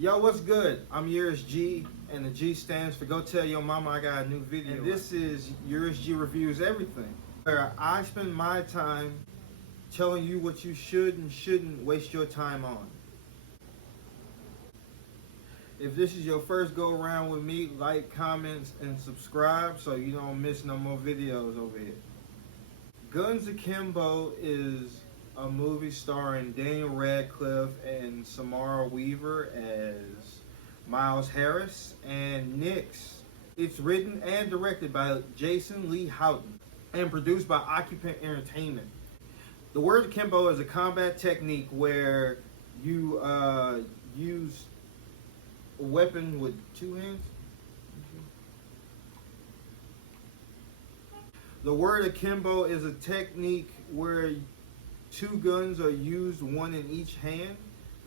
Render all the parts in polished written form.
Yo, what's good? I'm Euris G, and the G stands for Go Tell Your Mama I Got a New Video. And this is Euris G Reviews Everything, where I spend my time telling you what you should and shouldn't waste your time on. If this is your first go around with me, like, comments, and subscribe so you don't miss no more videos over here. Guns Akimbo is a movie starring Daniel Radcliffe and Samara Weaver as Miles Harris and Nix. It's written and directed by Jason Lee Houghton and produced by Occupant Entertainment. The word Akimbo is a combat technique where you use a weapon with two hands. The word Akimbo is a technique where two guns are used, one in each hand.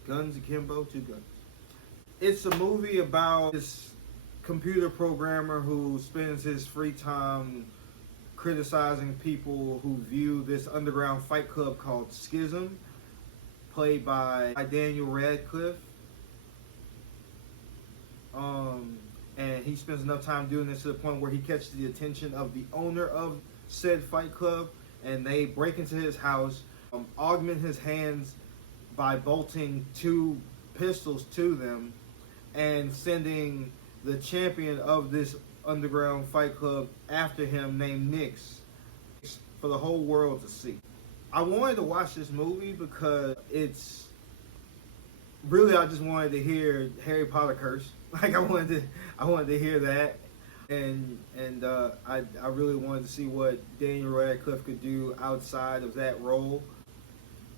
Guns Akimbo, two guns. It's a movie about this computer programmer who spends his free time criticizing people who view this underground fight club called Schism, played by Daniel Radcliffe. And he spends enough time doing this to the point where he catches the attention of the owner of said fight club, and they break into his house, augment his hands by bolting two pistols to them, and sending the champion of this underground fight club after him, named Nix, for the whole world to see. I wanted to watch this movie because it's really, I just wanted to hear Harry Potter curse. Like I wanted to hear that, and I really wanted to see what Daniel Radcliffe could do outside of that role.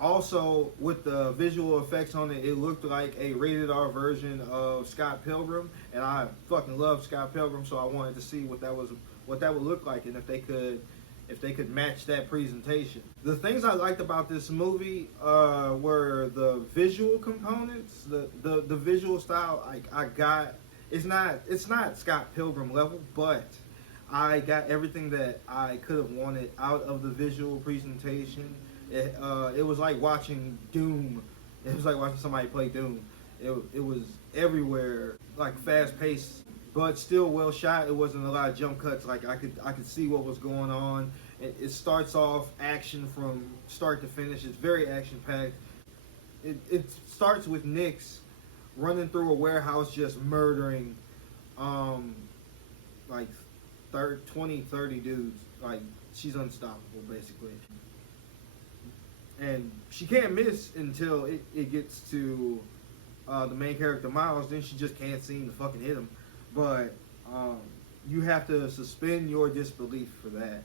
Also, with the visual effects on it, it looked like a rated R version of Scott Pilgrim, and I fucking love Scott Pilgrim, so I wanted to see what that would look like, and if they could match that presentation. The things I liked about this movie were the visual components, the visual style. I got, it's not Scott Pilgrim level, but I got everything that I could have wanted out of the visual presentation. It was like watching Doom. It was like watching somebody play Doom. It was everywhere, like fast paced, but still well shot. It wasn't a lot of jump cuts. Like I could see what was going on. It starts off action from start to finish. It's very action packed. It starts with Nix running through a warehouse just murdering like 20, 30 dudes. Like she's unstoppable basically. And she can't miss until it gets to the main character Miles. Then she just can't seem to fucking hit him. But you have to suspend your disbelief for that.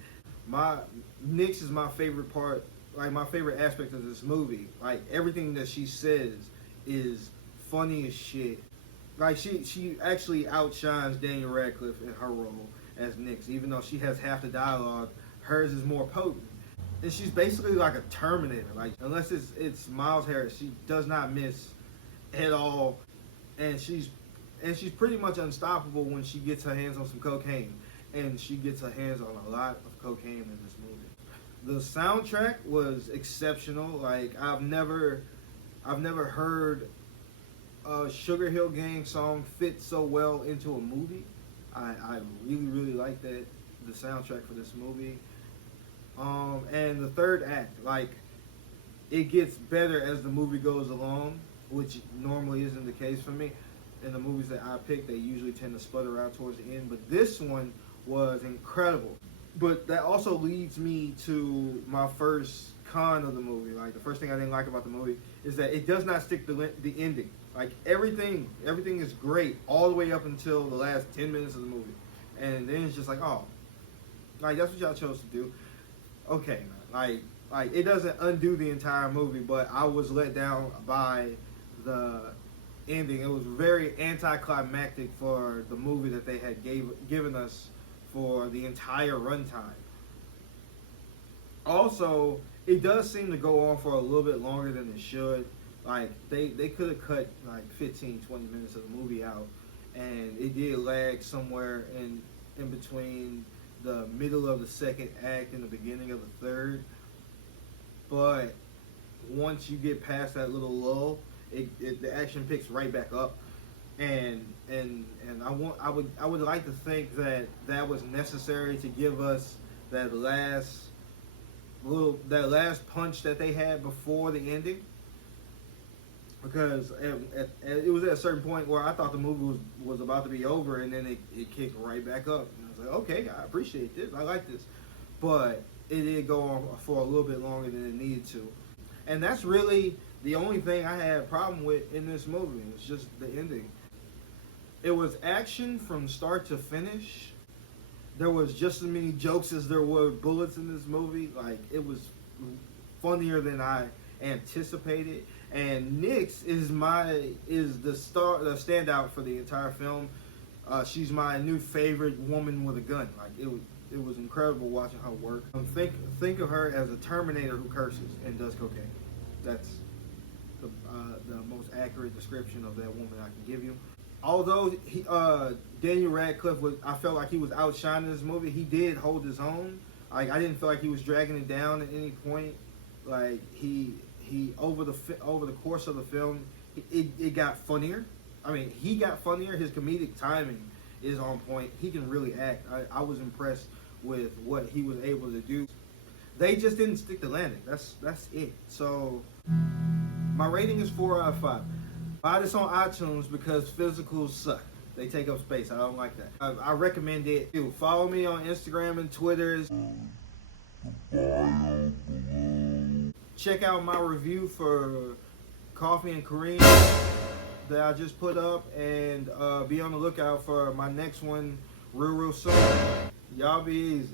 Nix is my favorite part, like my favorite aspect of this movie. Like everything that she says is funny as shit. Like she actually outshines Daniel Radcliffe in her role as Nix, even though she has half the dialogue. Hers is more potent. And she's basically like a Terminator. Like unless it's Miles Harris, she does not miss at all, and she's pretty much unstoppable when she gets her hands on some cocaine, and she gets her hands on a lot of cocaine in this movie. The soundtrack was exceptional. Like I've never heard a Sugar Hill Gang song fit so well into a movie. I really like that, the soundtrack for this movie. And the third act, like, it gets better as the movie goes along, which normally isn't the case for me. In the movies that I pick, they usually tend to sputter out towards the end, but this one was incredible. But that also leads me to my first con of the movie. Like, the first thing I didn't like about the movie is that it does not stick to the ending. Like, everything is great all the way up until the last 10 minutes of the movie. And then it's just like, oh, like, that's what y'all chose to do. Okay, man. Like it doesn't undo the entire movie, but I was let down by the ending. It was very anticlimactic for the movie that they had given us for the entire runtime. Also, it does seem to go on for a little bit longer than it should. Like they could have cut like 15, 20 minutes of the movie out, and it did lag somewhere in between the middle of the second act and the beginning of the third. But once you get past that little lull, the action picks right back up. and I would like to think that that was necessary to give us that last punch that they had before the ending, because it was at a certain point where I thought the movie was about to be over, and then it kicked right back up, and I was like, okay, I appreciate this, I like this, but it did go on for a little bit longer than it needed to, and that's really the only thing I had a problem with in this movie. It's just the ending. It was action from start to finish. There was just as many jokes as there were bullets in this movie. Like, it was funnier than I anticipated. And Nyx is the standout for the entire film. She's my new favorite woman with a gun. Like, it was incredible watching her work. Think of her as a Terminator who curses and does cocaine. That's the most accurate description of that woman I can give you. Although Daniel Radcliffe I felt like he was outshining this movie. He did hold his own. Like, I didn't feel like he was dragging it down at any point. Like, he over the course of the film, it got funnier. I mean, he got funnier. His comedic timing is on point. He can really act. I was impressed with what he was able to do. They just didn't stick the landing. That's it. So my rating is 4 out of 5. Buy this on iTunes because physicals suck. They take up space. I don't like that. I recommend it. Follow me on Instagram and Twitter. Check out my review for Coffee and Kareem that I just put up, and be on the lookout for my next one real soon. Y'all be easy.